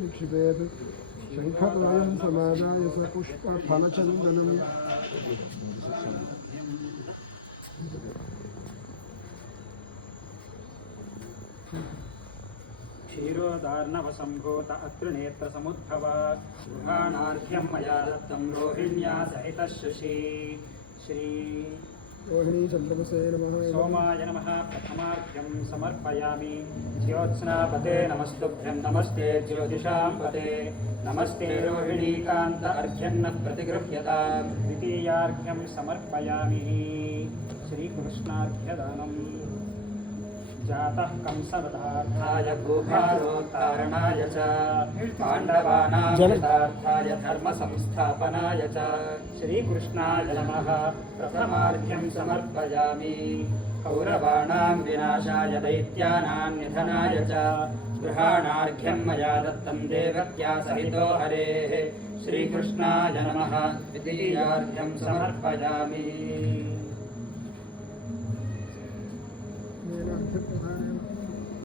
निक्षिपेत् शङ्खतोयं समादाय स पुष्पफलचन्दनम् क्षीरोदार्णवसम्भूत अत्रिनेत्रसमुद्भव गृहाणार्घ्यं मया दत्तं रोहिण्या सहितः शशी श्री रोहिणी चन्द्रमसे नमः सोमाय नमः प्रथमार्घ्यं समर्पयामि ज्योत्स्नापते नमस्तुभ्यं नमस्ते ज्योतिषां पते नमस्ते रोहिणीकान्त अर्घ्यन्नः प्रतिगृह्यतां द्वितीयार्घ्यं समर्पयामि श्रीकृष्णार्घ्यदानम् जातः कंसवधार्थाय भूभारोत्तारणाय च पाण्डवानां हितार्थाय धर्मसंस्थापनाय च श्रीकृष्णाय नमः प्रथमार्घ्यं समर्पयामि कौरवाणां विनाशाय दैत्यानां निधनाय च गृहाणार्घ्यं मया दत्तं देवक्या सहितो हरेः श्रीकृष्णाय नमः द्वितीयार्घ्यं समर्पयामि